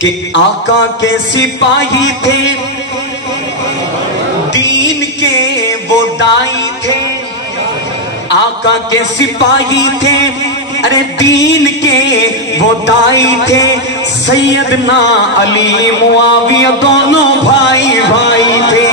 کہ آقا کے سپاہی تھے، دین کے وہ دائی تھے، آقا کے سپاہی تھے، ارے دین کے وہ دائی تھے، سیدنا علی معاویہ دونوں بھائی بھائی تھے،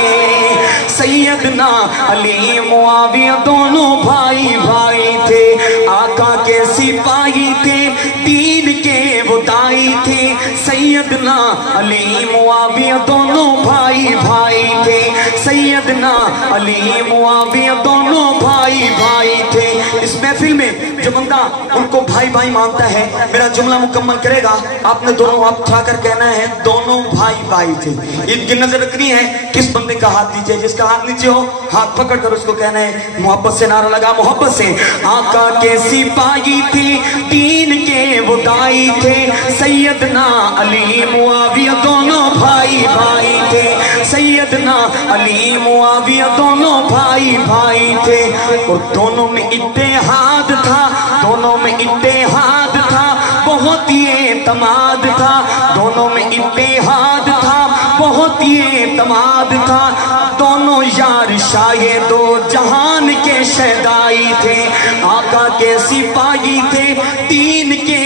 سیدنا علی معاویہ دونوں بھائی بھائی تھے، آقا کے سپاہی تھے، دین کے وہ دائی تھے، سیدنا علی معاویہ دونوں بھائی بھائی تھے، سیدنا علی معاویہ دونوں بھائی بھائی تھے۔ اس محفل میں جو بندہ ان کو بھائی بھائی مانتا ہے میرا جملہ مکمل کرے گا، آپ نے دونوں ہاتھ اٹھا کر کہنا ہے دونوں بھائی بھائی تھے۔ ان کی نظر رکھنی ہے کس بندے کا ہاتھ نیچے، جس کا ہاتھ نیچے ہو ہاتھ پکڑ کر اس کو کہنا ہے، محبت سے نعرہ لگا، محبت سے، آقا کے سپاہی تھے، دین کے وہ دائی تھے، سیدنا علی معاویہ دونوں بھائی بھائی تھے، سیدنا علی معاویہ دونوں بھائی بھائی تھے، اور دونوں میں اتحاد تھا، دونوں میں اتحاد تھا، بہت ہی اعتماد تھا، دونوں میں اتحاد تھا، بہت ہی اعتماد تھا، دونوں یار شاہ دو جہان کے شہدائی تھے، آقا کے سپاہی تھے، دین کے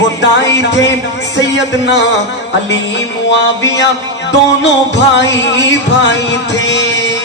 وہ دائی تھے، سیدنا علی معاویہ دونوں بھائی بھائی تھے۔